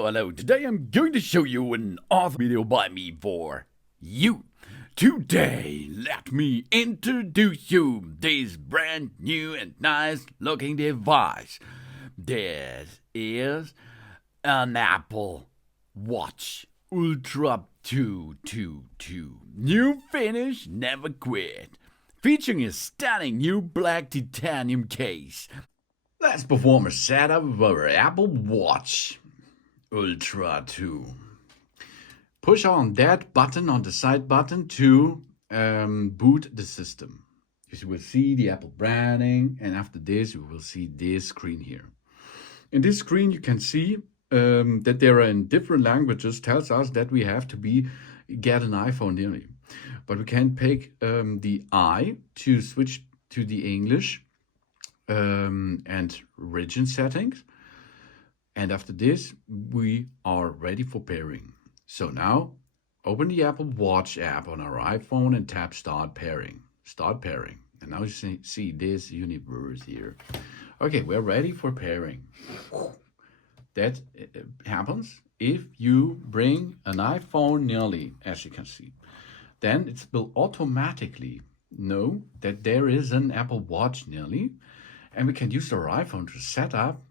Hello. Today I'm going to show you an awesome video by me for you. Today, let me introduce you this brand new and nice looking device. This is an Apple Watch Ultra 222. New finish, never quit. Featuring a stunning new black titanium case. Let's perform a setup of our Apple Watch Ultra 2. Push on that button on the side button to boot the system. You will see the Apple branding, and after this you will see this screen here. In this screen you can see that there are in different languages, tells us that we have to get an iPhone nearly. But we can pick the I to switch to the English and region settings. And after this, we are ready for pairing. So now, open the Apple Watch app on our iPhone and tap Start Pairing. Start Pairing. And now you see this universe here. Okay, we're ready for pairing. That happens if you bring an iPhone nearly, as you can see. Then it will automatically know that there is an Apple Watch nearly, and we can use our iPhone to set up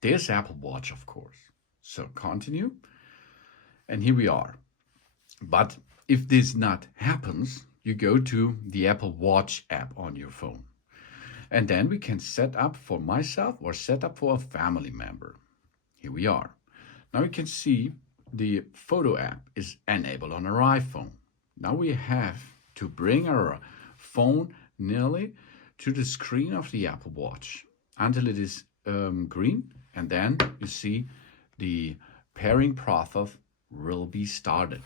this Apple Watch, of course. So continue, and here we are. But if this not happens, you go to the Apple Watch app on your phone. And then we can set up for myself or set up for a family member. Here we are. Now you can see the photo app is enabled on our iPhone. Now we have to bring our phone nearly to the screen of the Apple Watch until it is green, and then you see the pairing process will be started.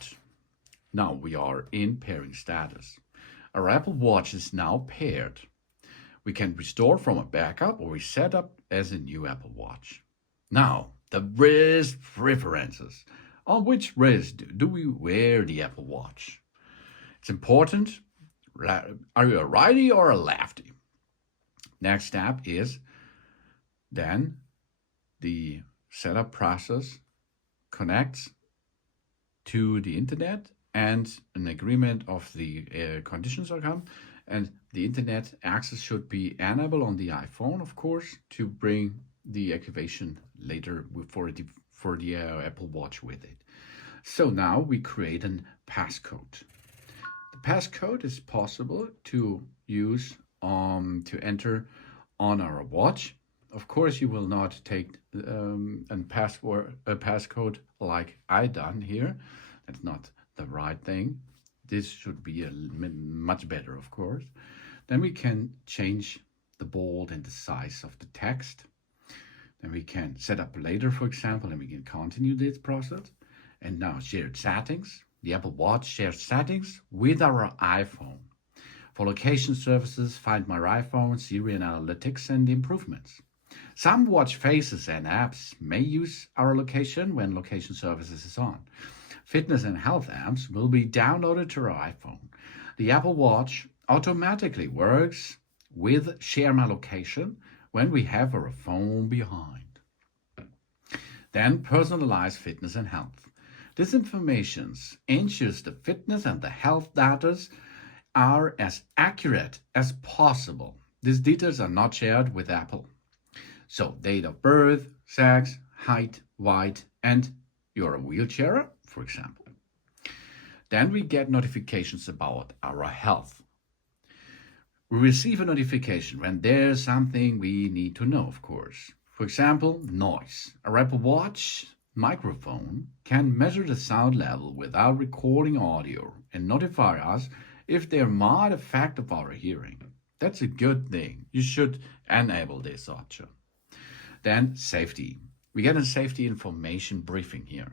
Now we are in pairing status. Our Apple Watch is now paired. We can restore from a backup or reset up as a new Apple Watch. Now, the wrist preferences. On which wrist do we wear the Apple Watch? It's important. Are you a righty or a lefty? Next step is then the setup process connects to the internet, and an agreement of the conditions are come, and the internet access should be enabled on the iPhone, of course, to bring the activation later for the Apple Watch with it. So now we create a passcode. The passcode is possible to use to enter on our watch. Of course, you will not take a passcode like I done here. That's not the right thing. This should be much better, of course. Then we can change the bold and the size of the text. Then we can set up later, for example, and we can continue this process. And now shared settings. The Apple Watch shares settings with our iPhone. For location services, Find My iPhone, Siri and Analytics, and improvements. Some watch faces and apps may use our location when location services is on. Fitness and health apps will be downloaded to our iPhone. The Apple Watch automatically works with Share My Location when we have our phone behind. Then personalized fitness and health. This information ensures the fitness and the health data are as accurate as possible. These details are not shared with Apple. So date of birth, sex, height, weight, and you're a wheelchairer, for example. Then we get notifications about our health. We receive a notification when there's something we need to know, of course. For example, noise. Our Apple Watch microphone can measure the sound level without recording audio and notify us if there might affect of our hearing. That's a good thing. You should enable this option. Then safety. We get a safety information briefing here.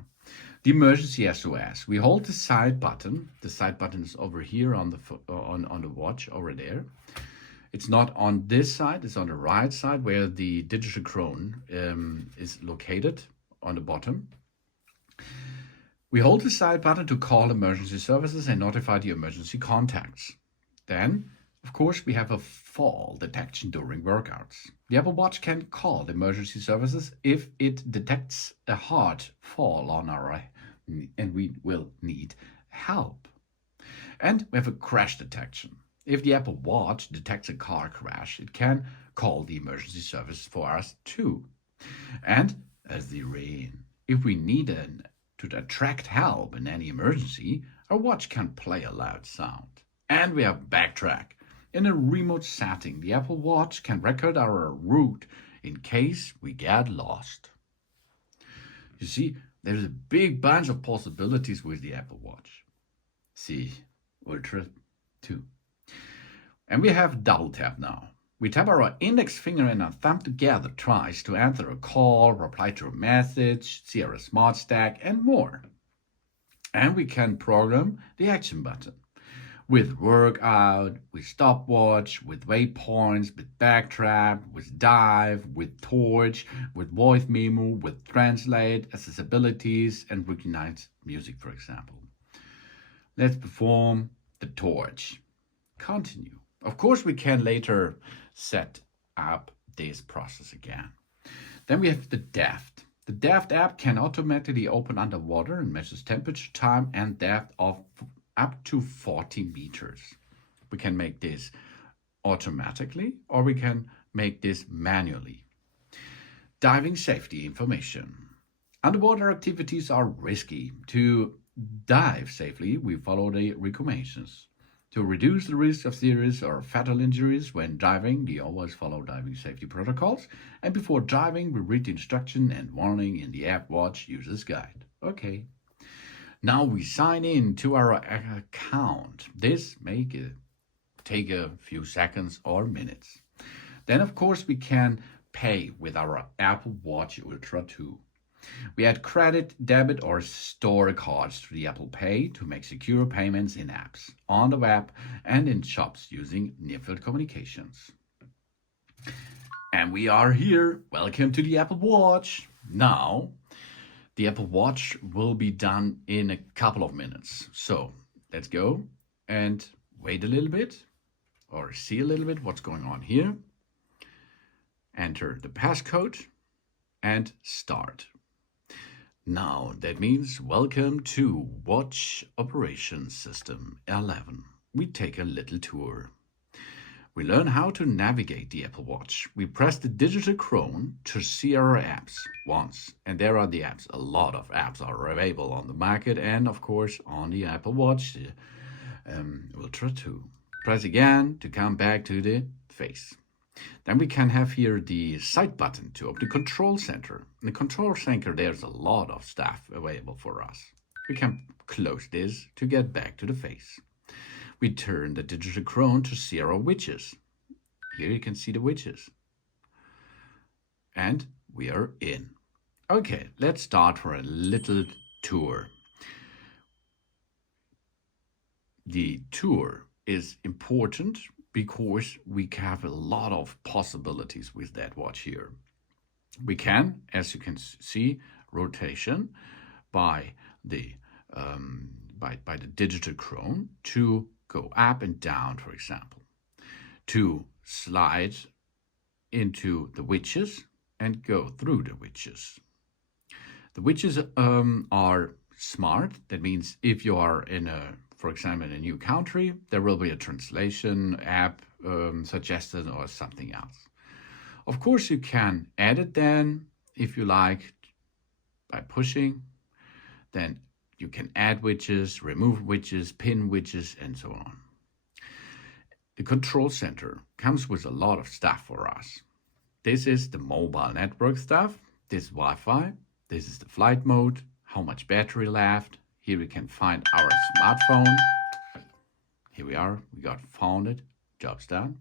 The emergency SOS. We hold the side button. The side button is over here on the watch, over there. It's not on this side, it's on the right side where the digital chron is located on the bottom. We hold the side button to call emergency services and notify the emergency contacts. Then Of course, we have a fall detection during workouts. The Apple Watch can call emergency services if it detects a hard fall on our and we will need help. And we have a crash detection. If the Apple Watch detects a car crash, it can call the emergency service for us too. And as the rain, if we need to attract help in any emergency, our watch can play a loud sound. And we have backtrack. In a remote setting, the Apple Watch can record our route in case we get lost. You see, there's a big bunch of possibilities with the Apple Watch. See, Ultra 2. And we have double tap now. We tap our index finger and our thumb together twice to answer a call, reply to a message, see our smart stack, and more. And we can program the action button. With workout, with stopwatch, with waypoints, with backtrack, with dive, with torch, with voice memo, with translate, accessibilities, and recognize music, for example. Let's perform the torch. Continue. Of course, we can later set up this process again. Then we have the depth. The depth app can automatically open underwater and measures temperature, time, and depth of up to 40 meters. We can make this automatically or we can make this manually. Diving safety information. Underwater activities are risky. To dive safely, we follow the recommendations. To reduce the risk of serious or fatal injuries when diving, we always follow diving safety protocols. And before diving, we read the instruction and warning in the App Watch User's Guide. Okay. Now we sign in to our account. This may take a few seconds or minutes. Then, of course, we can pay with our Apple Watch Ultra 2. We add credit, debit, or store cards to the Apple Pay to make secure payments in apps, on the web, and in shops using near-field communications. And we are here. Welcome to the Apple Watch. Now, the Apple Watch will be done in a couple of minutes. So let's go and wait a little bit or see a little bit what's going on here. Enter the passcode and start. Now that means welcome to Watch Operation System 11. We take a little tour. We learn how to navigate the Apple Watch. We press the digital crown to see our apps once. And there are the apps. A lot of apps are available on the market and, of course, on the Apple Watch Ultra 2. Press again to come back to the face. Then we can have here the side button to open the control center. In the control center, there's a lot of stuff available for us. We can close this to get back to the face. We turn the digital crown to see our widgets. Here you can see the widgets. And we are in. Okay, let's start for a little tour. The tour is important because we have a lot of possibilities with that watch here. We can, as you can see, rotation by the digital crown to go up and down, for example, to slide into the widgets and go through the widgets. The widgets are smart. That means if you are for example, in a new country, there will be a translation app suggested or something else. Of course, you can add it then, if you like, by pushing. Then you can add widgets, remove widgets, pin widgets, and so on. The control center comes with a lot of stuff for us. This is the mobile network stuff. This is Wi-Fi. This is the flight mode, how much battery left. Here we can find our smartphone. Here we are. We got found it. Job's done.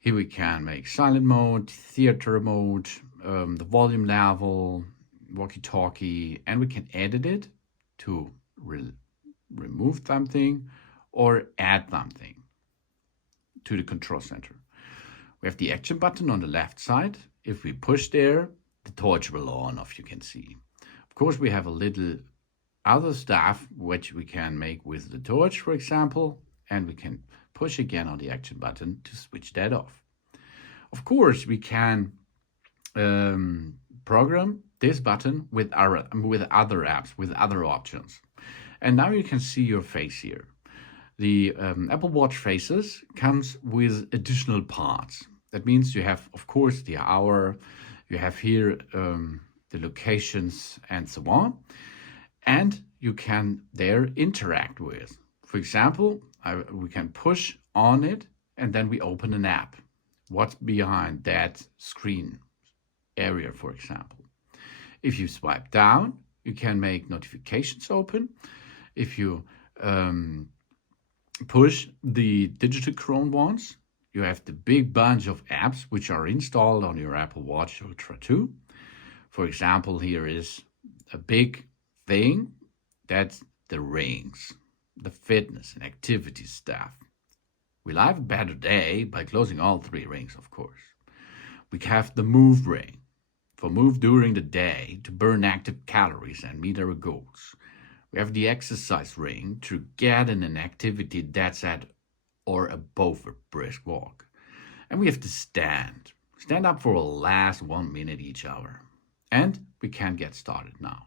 Here we can make silent mode, theater mode, the volume level, walkie-talkie, and we can edit it to remove something or add something to the control center. We have the action button on the left side. If we push there, the torch will on off, you can see. Of course, we have a little other stuff which we can make with the torch, for example, and we can push again on the action button to switch that off. Of course, we can program this button with other apps, with other options. And now you can see your face here. The Apple Watch faces comes with additional parts. That means you have, of course, the hour, you have here the locations and so on. And you can there interact with. For example, we can push on it and then we open an app. What's behind that screen area, for example. If you swipe down, you can make notifications open. If you push the digital Chrome ones, you have the big bunch of apps which are installed on your Apple Watch Ultra 2. For example, here is a big thing, that's the rings, the fitness and activity stuff. We'll have a better day by closing all 3 rings, of course. We have the move ring, for move during the day to burn active calories and meet our goals. We have the exercise ring to get in an activity that's at or above a brisk walk. And we have the stand up for a last 1 minute each hour. And we can get started now.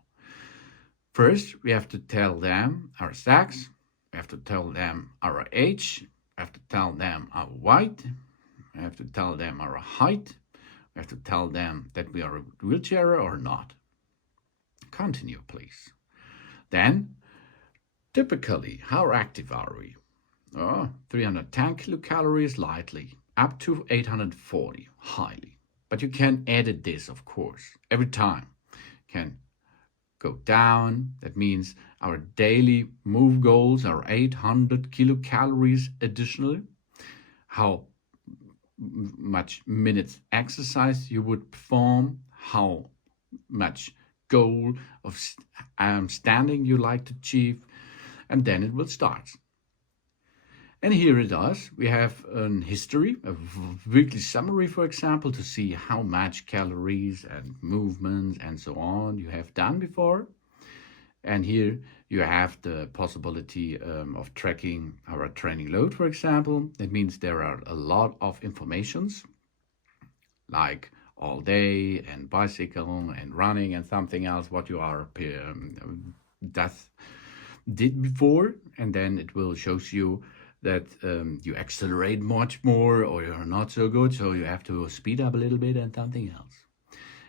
First, we have to tell them our sex, we have to tell them our age, we have to tell them our weight, we have to tell them our height, we have to tell them that we are a wheelchairer or not. Continue, please. Then, typically, how active are we? 310 kilocalories lightly, up to 840 highly. But you can edit this, of course, every time. You can go down. That means our daily move goals are 800 kilocalories additional. How much minutes exercise you would perform, how much goal of standing you like to achieve, and then it will start. And here it is. We have a history, a weekly summary, for example, to see how much calories and movements and so on you have done before. And here you have the possibility of tracking our training load, for example. That means there are a lot of informations like all day and bicycle and running and something else what you are did before. And then it will show you that you accelerate much more or you're not so good, so you have to speed up a little bit and something else.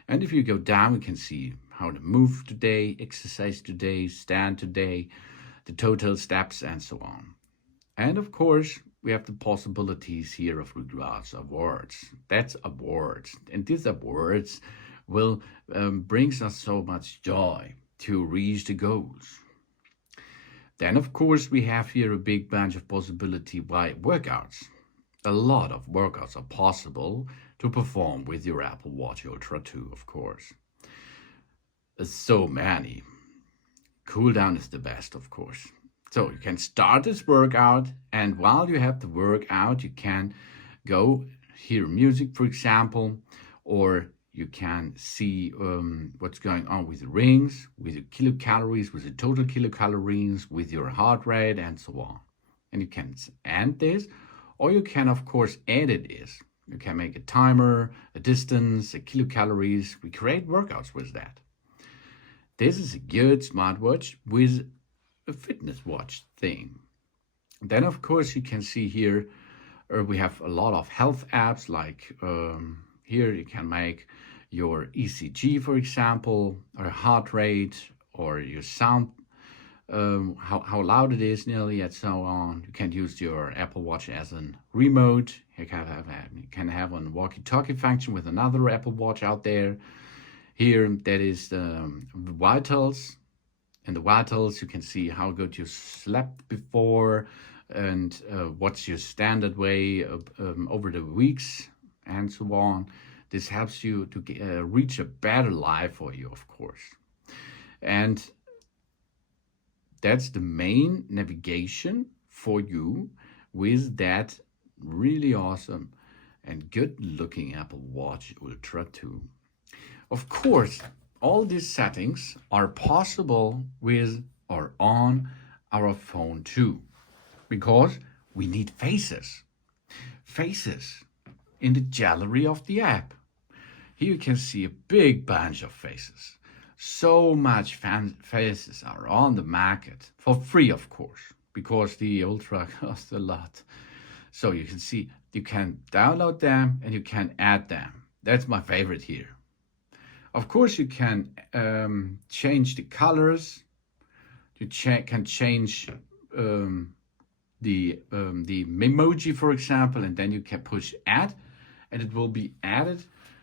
And if you go down, you can see how to move today, exercise today, stand today, the total steps and so on. And of course, we have the possibilities here of regards awards. That's awards. And these awards will brings us so much joy to reach the goals. Then, of course, we have here a big bunch of possibility by workouts. A lot of workouts are possible to perform with your Apple Watch Ultra 2, of course. So many. Cool down is the best, of course. So you can start this workout, and while you have the workout, you can go hear music, for example, or you can see what's going on with the rings, with the kilocalories, with the total kilocalories, with your heart rate, and so on. And you can end this, or you can, of course, edit this. You can make a timer, a distance, a kilocalories. We create workouts with that. This is a good smartwatch with a fitness watch thing. Then, of course, you can see here we have a lot of health apps like here you can make your ECG, for example, or heart rate, or your sound, how loud it is nearly, and so on. You can use your Apple Watch as a remote. You can have a walkie-talkie function with another Apple Watch out there. Here, that is the vitals. In the vitals, you can see how good you slept before and what's your standard way over the weeks and so on. This helps you to reach a better life for you, of course. And that's the main navigation for you with that really awesome and good looking Apple Watch Ultra 2. Of course, all these settings are possible with or on our phone too, because we need faces. Faces in the gallery of the app. Here you can see a big bunch of faces. So much faces are on the market, for free of course, because the Ultra costs a lot. So you can see, you can download them and you can add them. That's my favorite here. Of course you can change the colors. You can change the emoji, for example, and then you can push add and it will be added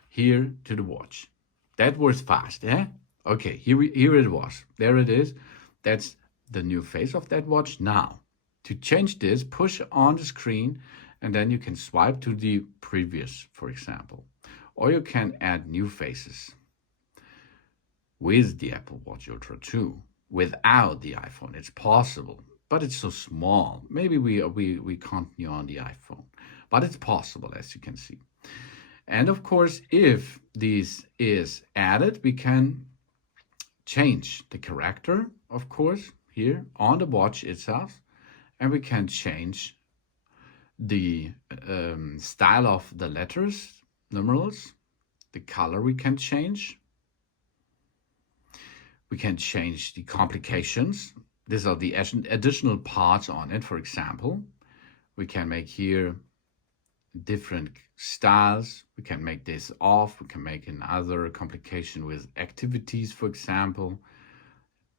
here to the watch. That was fast, eh? Okay, here it was. There it is. That's the new face of that watch. Now, to change this, push on the screen and then you can swipe to the previous, for example. Or you can add new faces with the Apple Watch Ultra 2. Without the iPhone, it's possible, but it's so small. Maybe we continue on the iPhone, but it's possible, as you can see. And of course, if this is added, we can change the character, of course, here on the watch itself, and we can change the style of the letters, numerals, the color we can change. We can change the complications. These are the additional parts on it. For example, we can make here different styles. We can make this off. We can make another complication with activities, for example.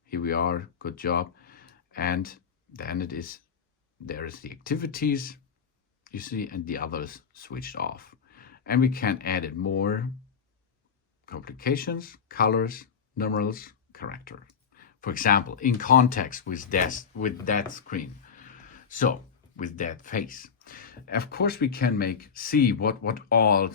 Here we are, good job. And then there is the activities, you see, and the others switched off. And we can add it more complications, colors, numerals, character. For example, in context with that screen. So with that face. Of course, we can see what all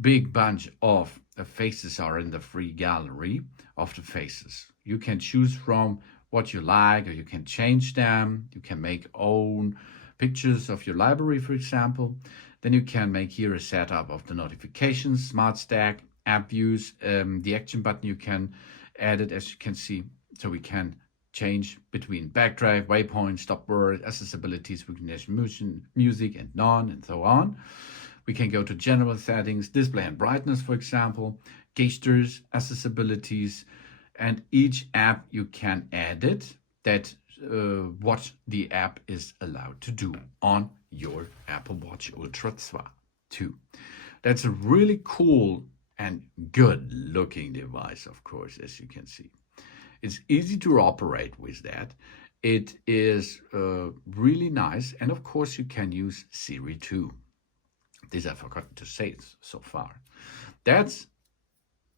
big bunch of faces are in the free gallery of the faces. You can choose from what you like, or you can change them. You can make own pictures of your library, for example. Then you can make here a setup of the notifications, smart stack, app views, the action button you can add it, as you can see. So we can change between backtrack, waypoint, stop word, accessibilities, recognition, music, and none, and so on. We can go to general settings, display and brightness, for example, gestures, accessibilities, and each app you can add it that what the app is allowed to do on your Apple Watch Ultra 2. That's a really cool and good looking device, of course, as you can see. It's easy to operate with that. It is really nice. And of course, you can use Siri too. This I've forgotten to say so far. That's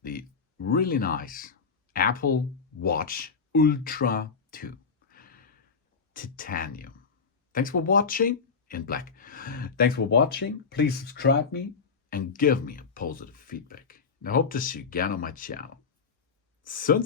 the really nice Apple Watch Ultra 2 Titanium. Thanks for watching in black. Thanks for watching. Please subscribe me and give me a positive feedback. And I hope to see you again on my channel. Soon.